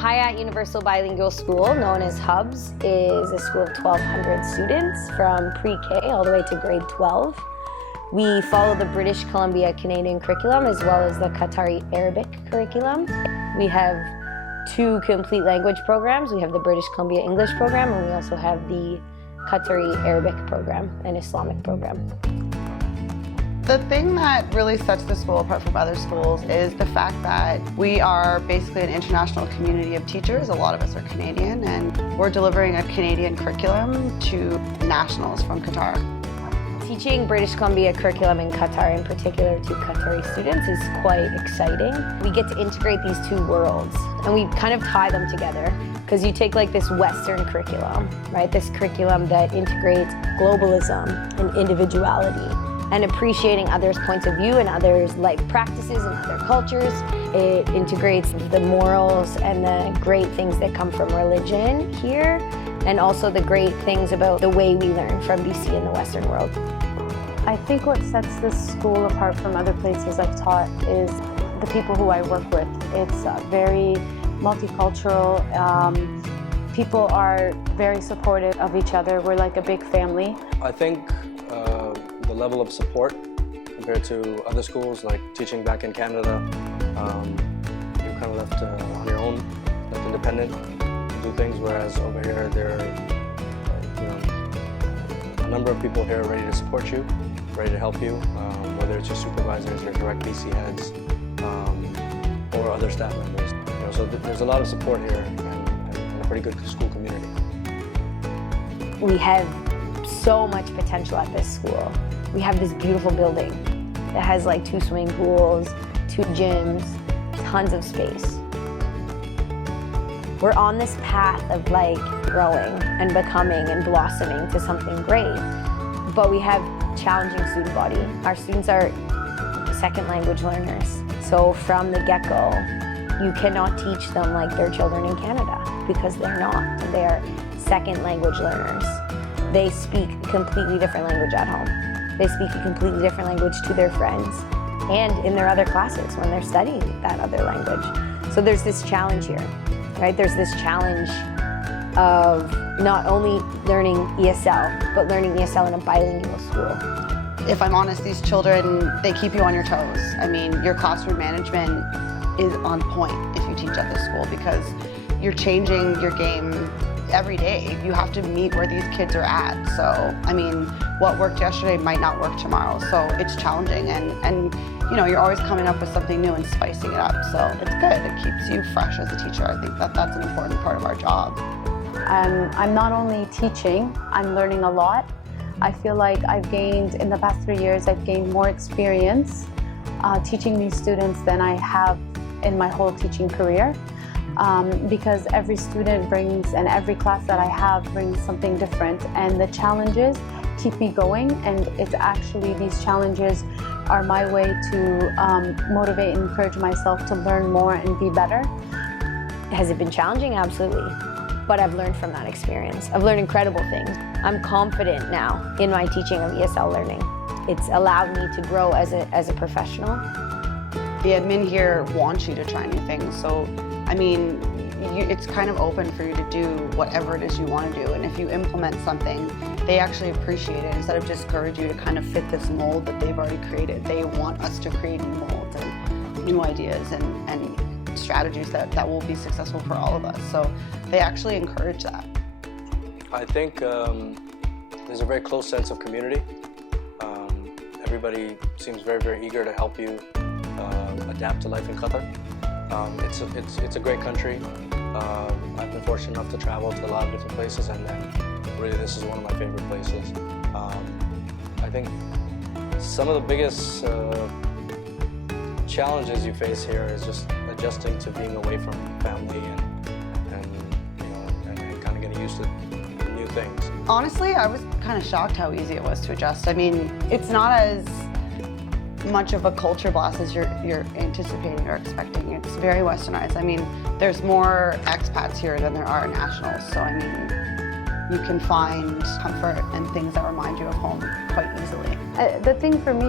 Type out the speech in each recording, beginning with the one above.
Hayat Universal Bilingual School, known as HUBS, is a school of 1,200 students from pre-K all the way to grade 12. We follow the British Columbia Canadian curriculum as well as the Qatari Arabic curriculum. We have 2 complete language programs. We have the British Columbia English program, and we also have the Qatari Arabic program and Islamic program. The thing that really sets the school apart from other schools is the fact that we are basically an international community of teachers. A lot of us are Canadian, and we're delivering a Canadian curriculum to nationals from Qatar. Teaching British Columbia curriculum in Qatar, in particular to Qatari students, is quite exciting. We get to integrate these 2 worlds, and we kind of tie them together, because you take like this Western curriculum, right? This curriculum that integrates globalism and individuality and appreciating others' points of view and others' life practices and other cultures. It integrates the morals and the great things that come from religion here, and also the great things about the way we learn from BC in the Western world. I think what sets this school apart from other places I've taught is the people who I work with. It's very multicultural. People are very supportive of each other. We're like a big family. I think the level of support compared to other schools, like teaching back in Canada, you're kind of left on your own, left independent, do things, whereas over here there are a number of people here ready to support you, ready to help you, whether it's your supervisors, your direct BC heads, or other staff members. So there's a lot of support here and a pretty good school community. We have so much potential at this school. We have this beautiful building that has like 2 swimming pools, 2 gyms, tons of space. We're on this path of like growing and becoming and blossoming to something great, but we have challenging student body. Our students are second language learners. So from the get-go, you cannot teach them like they're children in Canada, because they're not. They are second language learners. They speak a completely different language at home. They speak a completely different language to their friends and in their other classes when they're studying that other language. So there's this challenge here, right? There's this challenge of not only learning ESL, but learning ESL in a bilingual school. If I'm honest, these children, they keep you on your toes. I mean, your classroom management is on point if you teach at this school, because you're changing your game every day. You have to meet where these kids are at. So, I mean, what worked yesterday might not work tomorrow. So it's challenging, and you know, you're always coming up with something new and spicing it up. So it's good. It keeps you fresh as a teacher. I think that that's an important part of our job. I'm not only teaching, I'm learning a lot. I feel like in the past 3 years, I've gained more experience teaching these students than I have in my whole teaching career. Because every student brings, and every class that I have brings something different, and the challenges keep me going, and it's actually, these challenges are my way to motivate and encourage myself to learn more and be better. Has it been challenging? Absolutely. But I've learned from that experience. I've learned incredible things. I'm confident now in my teaching of ESL learning. It's allowed me to grow as a professional. The admin here wants you to try new things. So, I mean, it's kind of open for you to do whatever it is you want to do. And if you implement something, they actually appreciate it. Instead of discourage you to kind of fit this mold that they've already created, they want us to create new molds and new ideas and strategies that will be successful for all of us. So they actually encourage that. I think there's a very close sense of community. Everybody seems very, very eager to help you adapt to life in Qatar. It's a great country. I've been fortunate enough to travel to a lot of different places, and really this is one of my favorite places. I think some of the biggest challenges you face here is just adjusting to being away from family and kind of getting used to new things. Honestly, I was kind of shocked how easy it was to adjust. I mean, it's not as much of a culture blast as you're anticipating or expecting. It's very westernized. I mean, there's more expats here than there are nationals. So I mean, you can find comfort and things that remind you of home quite easily. The thing for me,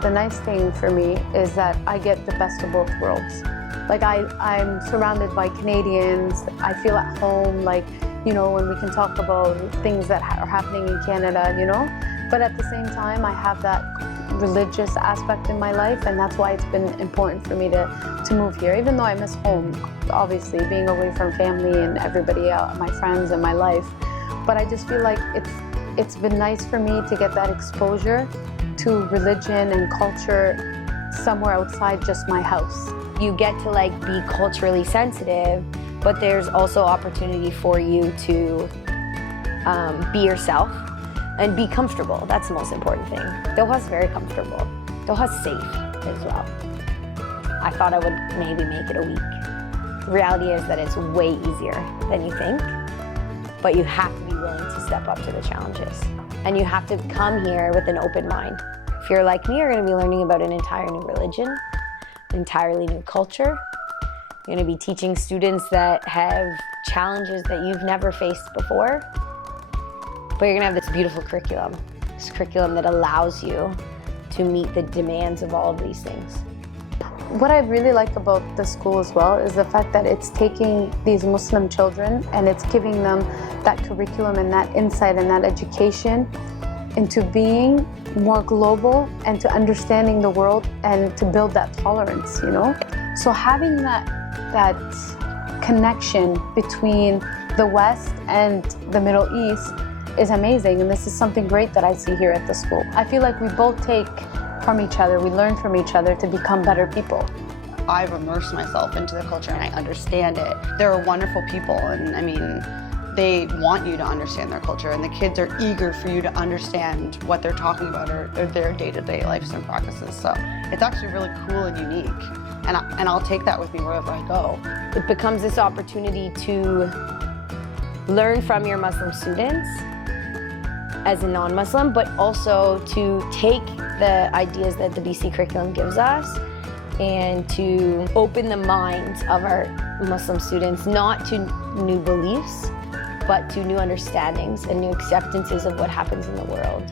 the nice thing for me is that I get the best of both worlds. Like I'm surrounded by Canadians. I feel at home, like, you know, when we can talk about things that are happening in Canada, you know. But at the same time, I have that religious aspect in my life, and that's why it's been important for me to move here, even though I miss home, obviously, being away from family and everybody else, my friends and my life. But I just feel like it's been nice for me to get that exposure to religion and culture somewhere outside just my house. You get to like be culturally sensitive, but there's also opportunity for you to be yourself and be comfortable. That's the most important thing. Doha's very comfortable. Doha's safe as well. I thought I would maybe make it a week. The reality is that it's way easier than you think, but you have to be willing to step up to the challenges. And you have to come here with an open mind. If you're like me, you're gonna be learning about an entire new religion, an entirely new culture. You're gonna be teaching students that have challenges that you've never faced before. But you're gonna have this beautiful curriculum, this curriculum that allows you to meet the demands of all of these things. What I really like about the school as well is the fact that it's taking these Muslim children and it's giving them that curriculum and that insight and that education into being more global and to understanding the world and to build that tolerance, you know? So having that connection between the West and the Middle East is amazing, and this is something great that I see here at the school. I feel like we both take from each other, we learn from each other to become better people. I've immersed myself into the culture and I understand it. They're wonderful people, and I mean, they want you to understand their culture, and the kids are eager for you to understand what they're talking about or their day-to-day lives and practices. So it's actually really cool and unique, and I'll take that with me wherever I go. It becomes this opportunity to learn from your Muslim students as a non-Muslim, but also to take the ideas that the BC curriculum gives us and to open the minds of our Muslim students, not to new beliefs, but to new understandings and new acceptances of what happens in the world.